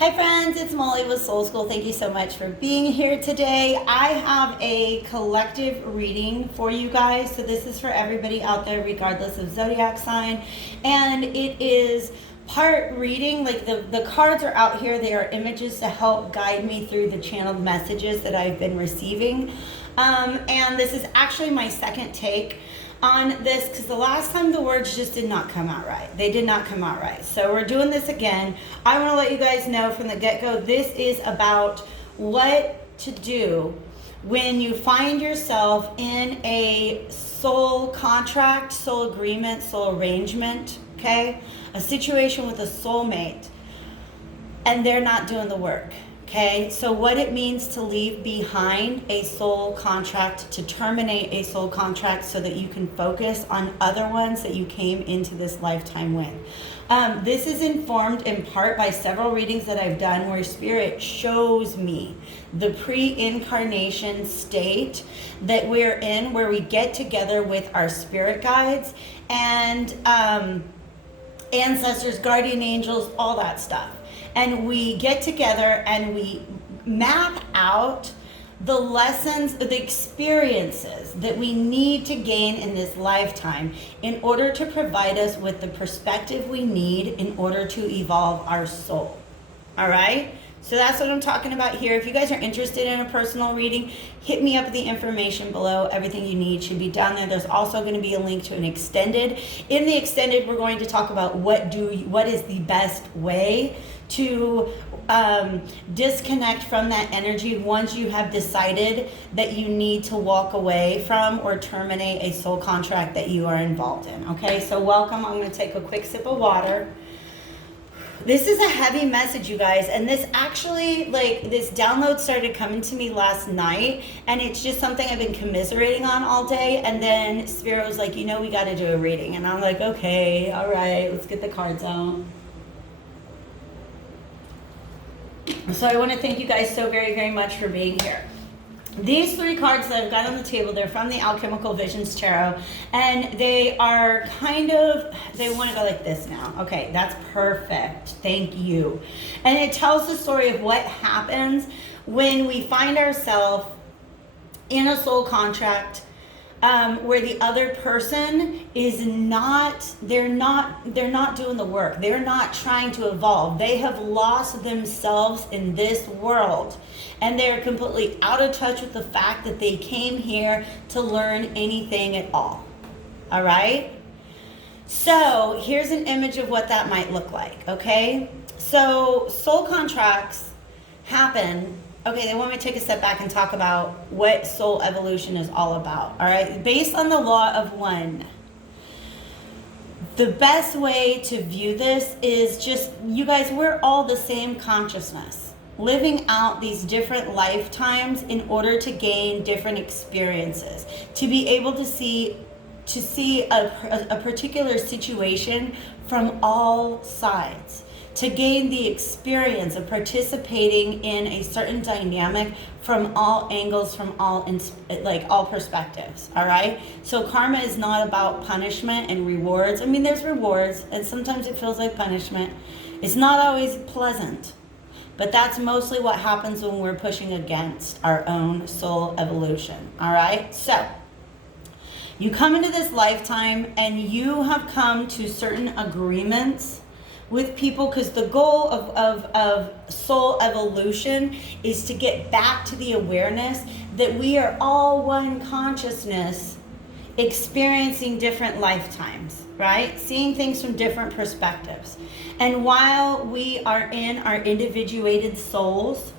Hi friends, it's Molly with Soul School. Thank you so much for being here today. I have a collective reading for you guys. So this is for everybody out there regardless of zodiac sign. And it is part reading, like the cards are out here. They are images to help guide me through the channeled messages that I've been receiving. And this is actually my second take on this because the last time the words just did not come out right. They did not come out right. So we're doing this again. I want to let you guys know from the get-go, this is about what to do when you find yourself in a soul contract, soul agreement, soul arrangement, okay? A situation with a soulmate and they're not doing the work. Okay, so what it means to leave behind a soul contract, to terminate a soul contract so that you can focus on other ones that you came into this lifetime with. This is informed in part by several readings that I've done where Spirit shows me the pre-incarnation state that we're in, where we get together with our spirit guides and ancestors, guardian angels, all that stuff. And we get together and we map out the lessons, the experiences that we need to gain in this lifetime in order to provide us with the perspective we need in order to evolve our soul. All right? So that's what I'm talking about here. If you guys are interested in a personal reading, hit me up at the information below. Everything you need should be down there. There's also going to be a link to an extended. In the extended, we're going to talk about what is the best way to disconnect from that energy once you have decided that you need to walk away from or terminate a soul contract that you are involved in. Okay, so welcome. I'm going to take a quick sip of water. This is a heavy message, you guys, and this actually, this download started coming to me last night, and it's just something I've been commiserating on all day, and then Spirit was like, we got to do a reading, and I'm like, okay, all right, let's get the cards out. So I want to thank you guys so very, very much for being here. These three cards that I've got on the table, they're from the Alchemical Visions Tarot, and they are they want to go like this now. Okay, that's perfect. Thank you. And it tells the story of what happens when we find ourselves in a soul contract where the other person is they're not doing the work. They're not trying to evolve. They have lost themselves in this world. And they're completely out of touch with the fact that they came here to learn anything at all. All right? So here's an image of what that might look like, okay? So soul contracts happen. Okay, they want me to take a step back and talk about what soul evolution is all about, all right? Based on the law of one, the best way to view this is just, you guys, we're all the same consciousness, living out these different lifetimes in order to gain different experiences, to be able to see a particular situation from all sides, to gain the experience of participating in a certain dynamic from all angles, from all perspectives, all right? So karma is not about punishment and rewards. I mean, there's rewards, and sometimes it feels like punishment. It's not always pleasant, but that's mostly what happens when we're pushing against our own soul evolution, all right? So you come into this lifetime and you have come to certain agreements with people, because the goal of soul evolution is to get back to the awareness that we are all one consciousness experiencing different lifetimes, right? Seeing things from different perspectives. And while we are in our individuated souls,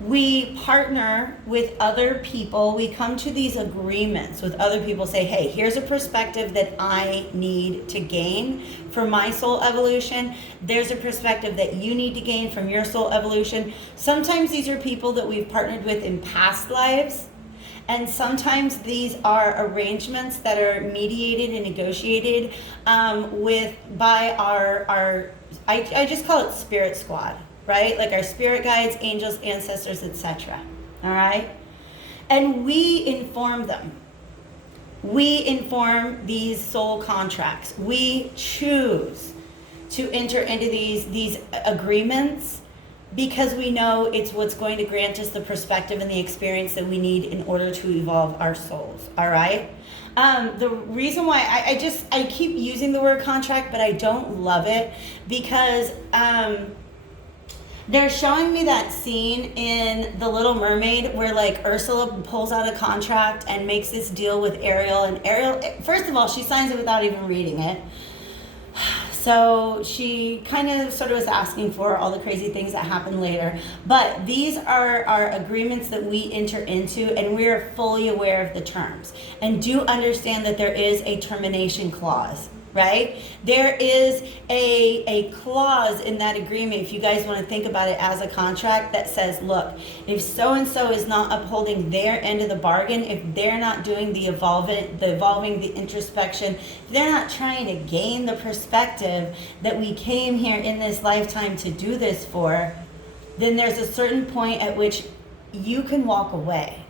we partner with other people. We come to these agreements with other people, say, hey, here's a perspective that I need to gain for my soul evolution. There's a perspective that you need to gain from your soul evolution. Sometimes these are people that we've partnered with in past lives. And sometimes these are arrangements that are mediated and negotiated by our I just call it spirit squad. Right? Like our spirit guides, angels, ancestors, etc. All right? And we inform them. We inform these soul contracts. We choose to enter into these agreements because we know it's what's going to grant us the perspective and the experience that we need in order to evolve our souls. All right. The reason why I keep using the word contract, but I don't love it because they're showing me that scene in The Little Mermaid where like Ursula pulls out a contract and makes this deal with Ariel, and Ariel, first of all, she signs it without even reading it. So she kind of sort of was asking for all the crazy things that happen later. But these are our agreements that we enter into, and we're fully aware of the terms. And do understand that there is a termination clause, right? There is a clause in that agreement, if you guys want to think about it as a contract, that says, look, if so-and-so is not upholding their end of the bargain, if they're not doing the evolving, the introspection, if they're not trying to gain the perspective that we came here in this lifetime to do this for, then there's a certain point at which you can walk away.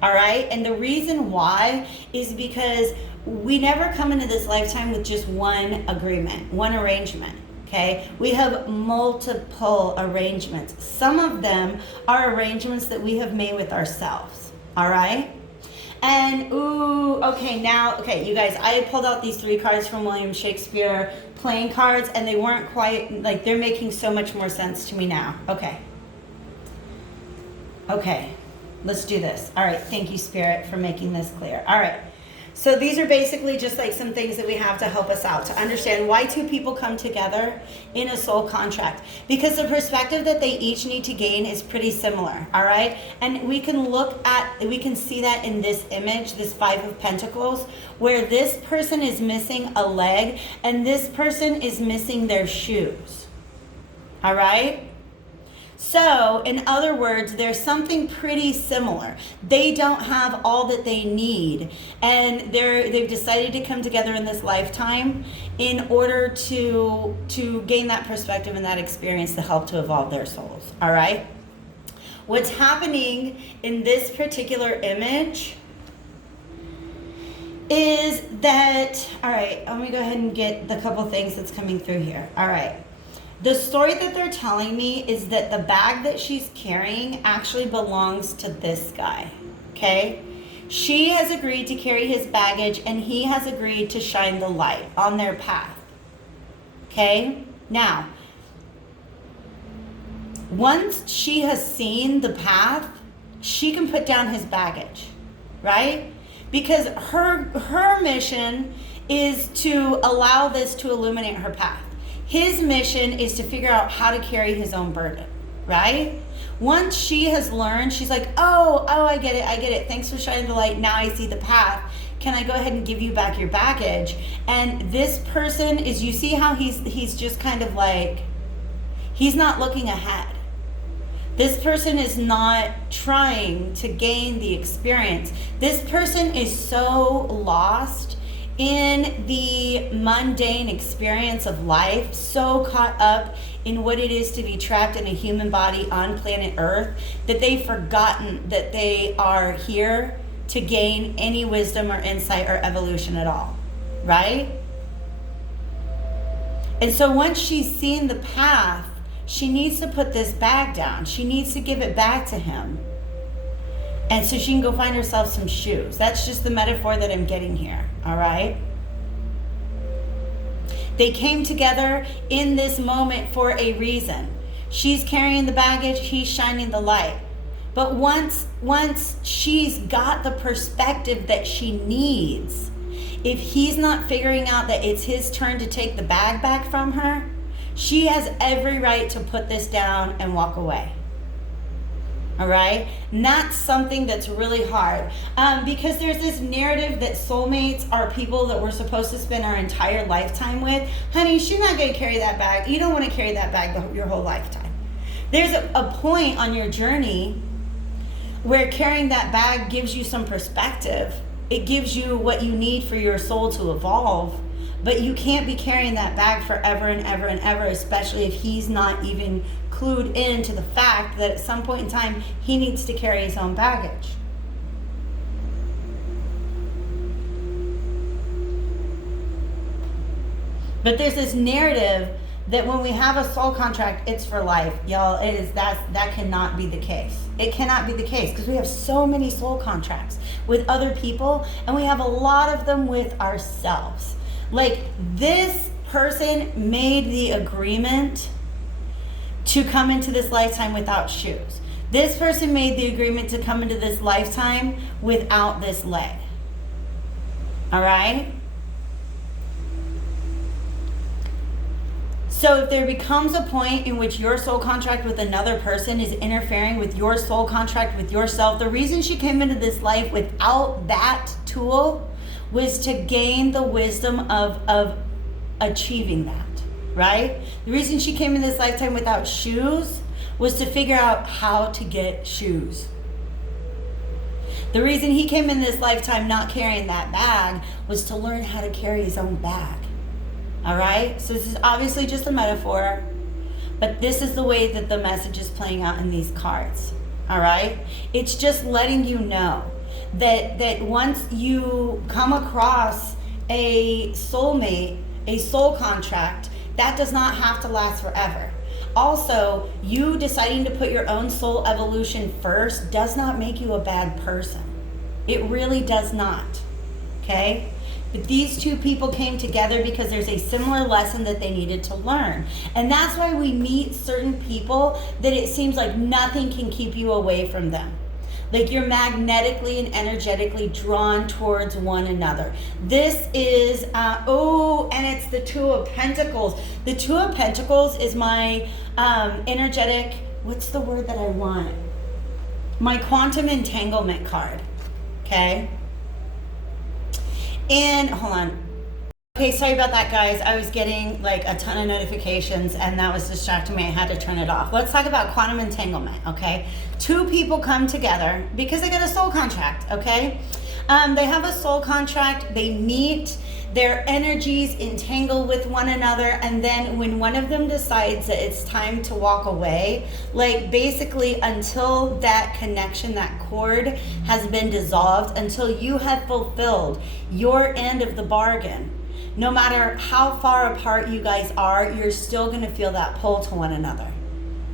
All right? And the reason why is because we never come into this lifetime with just one agreement, one arrangement, okay? We have multiple arrangements. Some of them are arrangements that we have made with ourselves, all right? And, you guys, I pulled out these 3 cards from William Shakespeare playing cards, and they weren't quite, like, they're making so much more sense to me now. Okay, let's do this. All right, thank you, Spirit, for making this clear. All right. So these are basically just like some things that we have to help us out to understand why 2 people come together in a soul contract. Because the perspective that they each need to gain is pretty similar, all right? And we can see that in this image, this 5 of Pentacles, where this person is missing a leg and this person is missing their shoes, all right? So, in other words, there's something pretty similar. They don't have all that they need, and they've decided to come together in this lifetime in order to gain that perspective and that experience to help to evolve their souls, all right? What's happening in this particular image is that, all right, let me go ahead and get the couple things that's coming through here. All right. The story that they're telling me is that the bag that she's carrying actually belongs to this guy, okay? She has agreed to carry his baggage, and he has agreed to shine the light on their path, okay? Now, once she has seen the path, she can put down his baggage, right? Because her mission is to allow this to illuminate her path. His mission is to figure out how to carry his own burden, right? Once she has learned, she's like, oh, I get it. Thanks for shining the light. Now I see the path. Can I go ahead and give you back your baggage? And this person is, you see how he's just kind of like, he's not looking ahead. This person is not trying to gain the experience. This person is so lost in the mundane experience of life, so caught up in what it is to be trapped in a human body on planet Earth, that they've forgotten that they are here to gain any wisdom or insight or evolution at all, right? And so once she's seen the path, she needs to put this bag down. She needs to give it back to him. And so she can go find herself some shoes. That's just the metaphor that I'm getting here, all right? They came together in this moment for a reason. She's carrying the baggage, he's shining the light. But once she's got the perspective that she needs, if he's not figuring out that it's his turn to take the bag back from her, she has every right to put this down and walk away. All right? And that's something that's really hard because there's this narrative that soulmates are people that we're supposed to spend our entire lifetime with. Honey, she's not going to carry that bag. You don't want to carry that bag your whole lifetime. There's a point on your journey where carrying that bag gives you some perspective. It gives you what you need for your soul to evolve. But you can't be carrying that bag forever and ever and ever, especially if he's not even clued into the fact that at some point in time, he needs to carry his own baggage. But there's this narrative that when we have a soul contract, it's for life, y'all. That cannot be the case. It cannot be the case because we have so many soul contracts with other people, and we have a lot of them with ourselves. Like, this person made the agreement to come into this lifetime without shoes. This person made the agreement to come into this lifetime without this leg. All right? So if there becomes a point in which your soul contract with another person is interfering with your soul contract with yourself, the reason she came into this life without that tool was to gain the wisdom of achieving that, right? The reason she came in this lifetime without shoes was to figure out how to get shoes. The reason he came in this lifetime not carrying that bag was to learn how to carry his own bag. All right? So this is obviously just a metaphor, but this is the way that the message is playing out in these cards. All right? It's just letting you know that once you come across a soulmate, a soul contract, that does not have to last forever. Also, you deciding to put your own soul evolution first does not make you a bad person. It really does not. Okay? But these two people came together because there's a similar lesson that they needed to learn. And that's why we meet certain people that it seems like nothing can keep you away from them. Like, you're magnetically and energetically drawn towards one another. This is, and it's the Two of Pentacles. The Two of Pentacles is my energetic, what's the word that I want? My quantum entanglement card, okay? And, hold on. Okay, sorry about that, guys. I was getting like a ton of notifications and that was distracting me. I had to turn it off. Let's talk about quantum entanglement, okay? Two people come together because they get a soul contract, okay? They have a soul contract. They meet. Their energies entangle with one another, and then when one of them decides that it's time to walk away, like basically until that connection, that cord has been dissolved, until you have fulfilled your end of the bargain, no matter how far apart you guys are, you're still going to feel that pull to one another.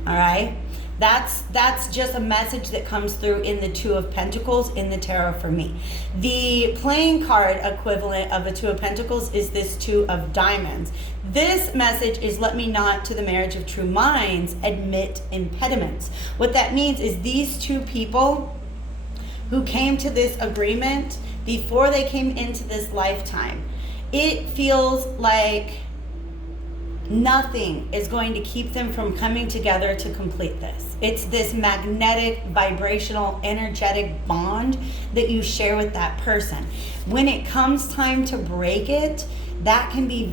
All right? That's just a message that comes through in the Two of Pentacles in the tarot for me. The playing card equivalent of a Two of Pentacles is this Two of Diamonds. This message is, let me not to the marriage of true minds admit impediments. What that means is these two people who came to this agreement before they came into this lifetime, it feels like nothing is going to keep them from coming together to complete this. It's this magnetic, vibrational, energetic bond that you share with that person. When it comes time to break it, that can be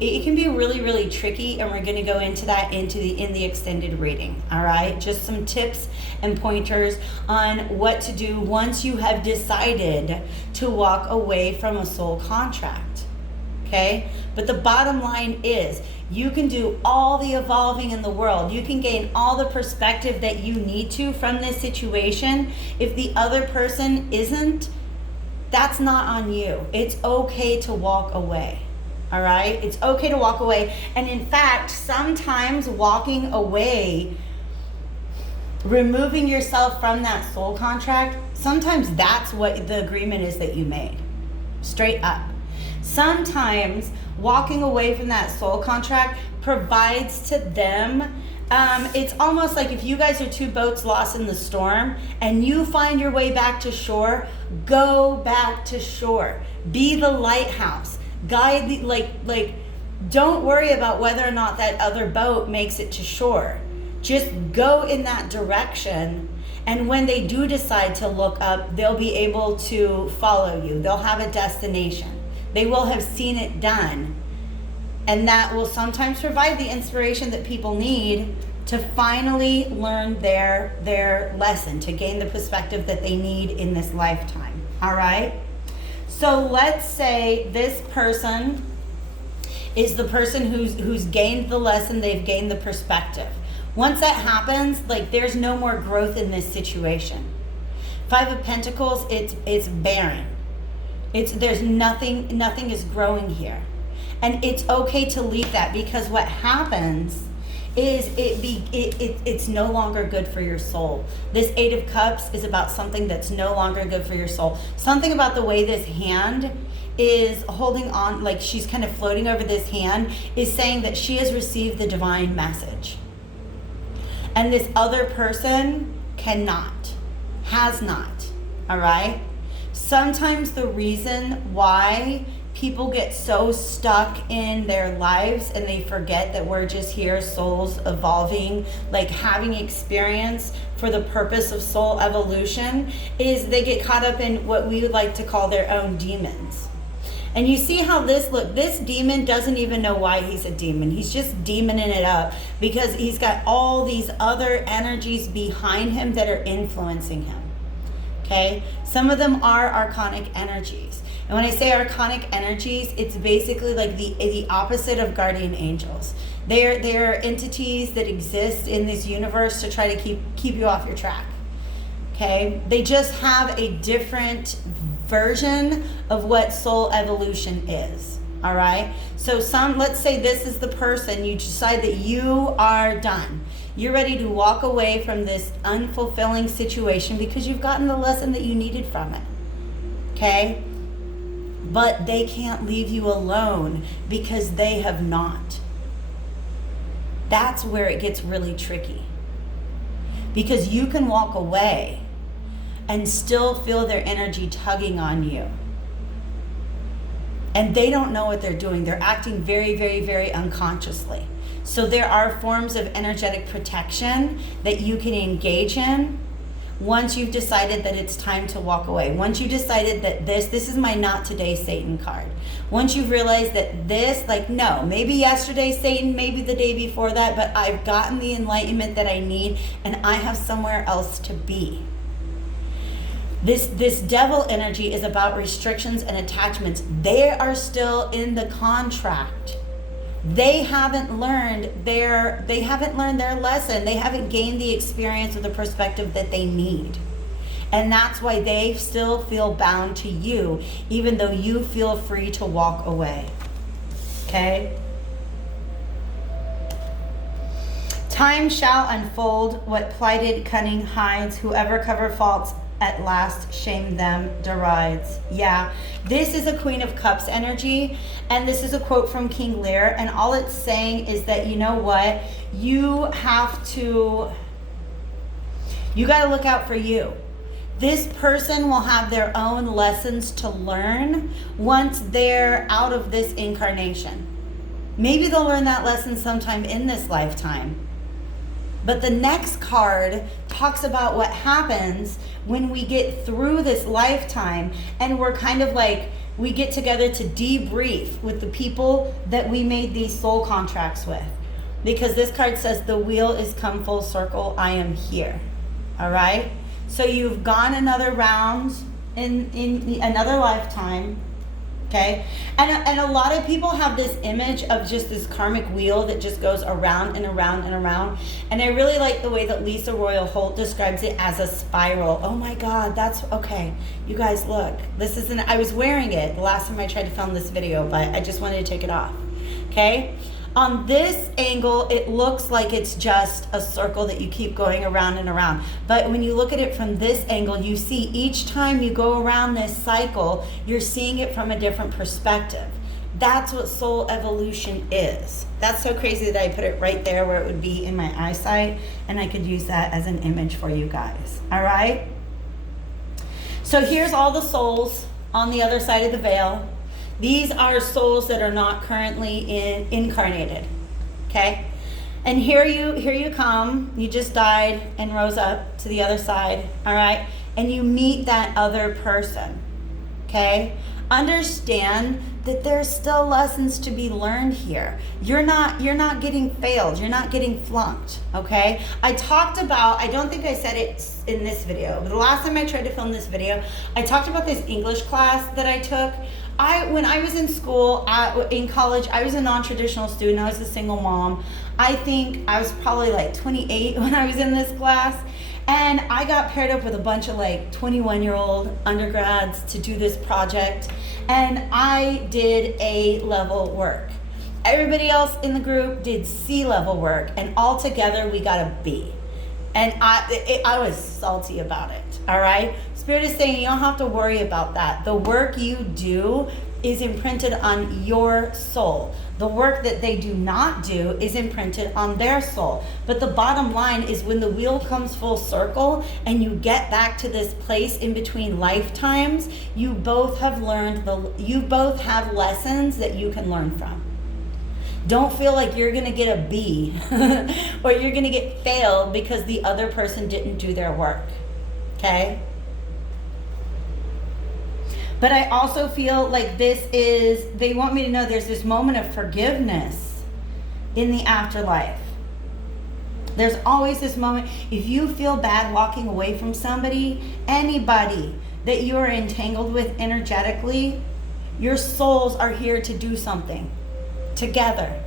it can be really, really tricky, and we're going to go into that in the extended reading. All right, just some tips and pointers on what to do once you have decided to walk away from a soul contract. Okay, but the bottom line is you can do all the evolving in the world. You can gain all the perspective that you need to from this situation. If the other person isn't, that's not on you. It's okay to walk away. All right, it's okay to walk away. And in fact, sometimes walking away, removing yourself from that soul contract, sometimes that's what the agreement is that you made. Straight up. Sometimes walking away from that soul contract provides to them, it's almost like if you guys are two boats lost in the storm and you find your way back to shore, go back to shore. Be the lighthouse. Guide the, don't worry about whether or not that other boat makes it to shore. Just go in that direction. And when they do decide to look up, they'll be able to follow you. They'll have a destination. They will have seen it done. And that will sometimes provide the inspiration that people need to finally learn their lesson, to gain the perspective that they need in this lifetime. All right? So let's say this person is the person who's gained the lesson, they've gained the perspective. Once that happens, there's no more growth in this situation. Five of Pentacles, it's barren. There's nothing is growing here. And it's okay to leave that, because what happens is it's no longer good for your soul. This Eight of Cups is about something that's no longer good for your soul. Something about the way this hand is holding on, like she's kind of floating over this hand, is saying that she has received the divine message. And this other person cannot, has not, all right? Sometimes the reason why people get so stuck in their lives and they forget that we're just here, souls evolving, like having experience for the purpose of soul evolution, is they get caught up in what we would like to call their own demons. And you see how this demon doesn't even know why he's a demon. He's just demoning it up because he's got all these other energies behind him that are influencing him. Okay? Some of them are archonic energies. And when I say archonic energies, it's basically like the opposite of guardian angels. They're entities that exist in this universe to try to keep you off your track. Okay? They just have a different version of what soul evolution is. All right? So let's say this is the person, you decide that you are done. You're ready to walk away from this unfulfilling situation because you've gotten the lesson that you needed from it. Okay? But they can't leave you alone because they have not. That's where it gets really tricky. Because you can walk away and still feel their energy tugging on you. And they don't know what they're doing. They're acting very, very, very unconsciously. So there are forms of energetic protection that you can engage in once you've decided that it's time to walk away. Once you decided that this is my not today Satan card. Once you've realized that no, maybe yesterday Satan, maybe the day before that, but I've gotten the enlightenment that I need and I have somewhere else to be. This devil energy is about restrictions and attachments. They are still in the contract. They haven't learned their lesson. They haven't gained the experience or the perspective that they need. And that's why they still feel bound to you, even though you feel free to walk away. Okay? Time shall unfold what plighted cunning hides. Whoever cover faults at last shame them derides. Yeah, this is a Queen of Cups energy, and this is a quote from King Lear, and all it's saying is that, you know what, you got to look out for you. This person will have their own lessons to learn once they're out of this incarnation. Maybe they'll learn that lesson sometime in this lifetime. But the next card talks about what happens when we get through this lifetime and we're kind of like, we get together to debrief with the people that we made these soul contracts with. Because this card says, the wheel is come full circle, I am here. All right? So you've gone another round in another lifetime. Okay, and a lot of people have this image of just this karmic wheel that just goes around and around and around. And I really like the way that Lisa Royal Holt describes it as a spiral. Oh my God, that's okay. You guys, look, I was wearing it the last time I tried to film this video, but I just wanted to take it off. Okay, on this angle, it looks like it's just a circle that you keep going around and around. But when you look at it from this angle, you see each time you go around this cycle, you're seeing it from a different perspective. That's what soul evolution is. That's so crazy that I put it right there where it would be in my eyesight, and I could use that as an image for you guys. All right? So here's all the souls on the other side of the veil. These are souls that are not currently incarnated, okay? And here you come. You just died and rose up to the other side, all right? And you meet that other person, okay? Understand that there's still lessons to be learned here. You're not getting failed. You're not getting flunked, okay? I don't think I said it in this video, but the last time I tried to film this video, I talked about this English class that I took. When I was in school, in college, I was a non-traditional student. I was a single mom. I think I was probably like 28 when I was in this class. And I got paired up with a bunch of like 21-year-old undergrads to do this project, and I did A-level work. Everybody else in the group did C-level work, and all together we got a B. And I was salty about it, all right? Spirit is saying you don't have to worry about that. The work you do is imprinted on your soul. The work that they do not do is imprinted on their soul. But the bottom line is when the wheel comes full circle and you get back to this place in between lifetimes, you both have lessons that you can learn from. Don't feel like you're going to get a B or you're going to get failed because the other person didn't do their work. Okay? But I also feel like they want me to know there's this moment of forgiveness in the afterlife. There's always this moment. If you feel bad walking away from somebody, anybody that you are entangled with energetically, your souls are here to do something together,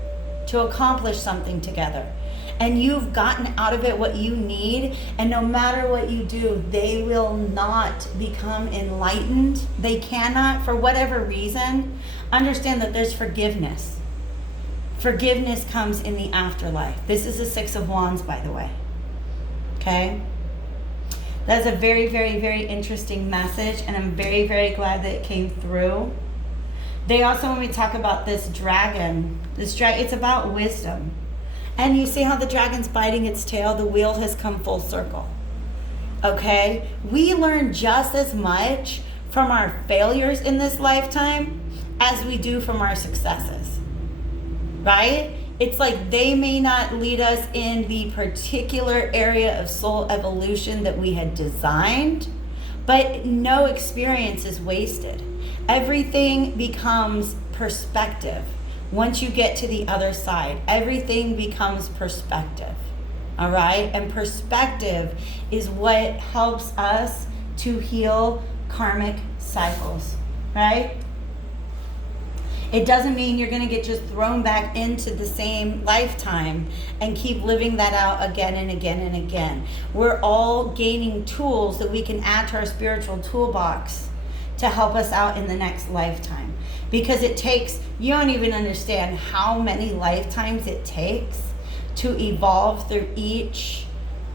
to accomplish something together. And you've gotten out of it what you need, and no matter what you do, they will not become enlightened. They cannot, for whatever reason. Understand that there's forgiveness. Forgiveness comes in the afterlife. This is the Six of Wands, by the way. Okay? That's a very, very, very interesting message, and I'm very, very glad that it came through. They also, when we talk about this dragon, it's about wisdom. And you see how the dragon's biting its tail? The wheel has come full circle. Okay? We learn just as much from our failures in this lifetime as we do from our successes. Right? It's like they may not lead us in the particular area of soul evolution that we had designed, but no experience is wasted. Everything becomes perspective. Once you get to the other side, everything becomes perspective. All right? And perspective is what helps us to heal karmic cycles. Right? It doesn't mean you're going to get just thrown back into the same lifetime and keep living that out again and again and again. We're all gaining tools that we can add to our spiritual toolbox to help us out in the next lifetime. Because it takes, you don't even understand how many lifetimes it takes to evolve through each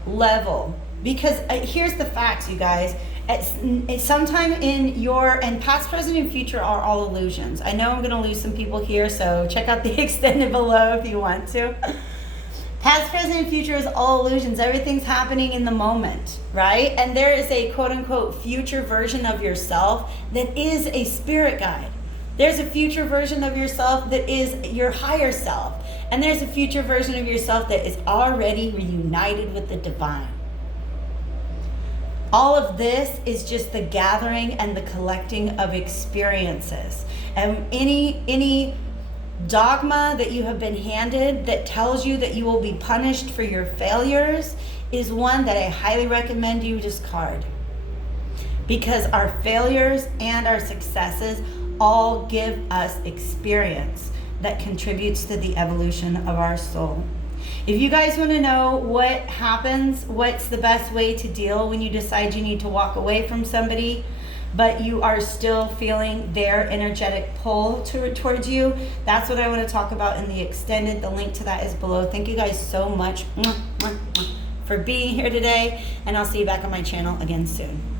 level. Because here's the facts, you guys. It's sometime in and past, present, and future are all illusions. I know I'm going to lose some people here, so check out the extended below if you want to. Past, present, and future is all illusions. Everything's happening in the moment, right? And there is a quote-unquote future version of yourself that is a spirit guide. There's a future version of yourself that is your higher self. And there's a future version of yourself that is already reunited with the divine. All of this is just the gathering and the collecting of experiences. And any dogma that you have been handed that tells you that you will be punished for your failures is one that I highly recommend you discard. Because our failures and our successes all give us experience that contributes to the evolution of our soul. If you guys want to know what happens, what's the best way to deal when you decide you need to walk away from somebody, but you are still feeling their energetic pull towards you, that's what I want to talk about in the extended. The link to that is below. Thank you guys so much for being here today, and I'll see you back on my channel again soon.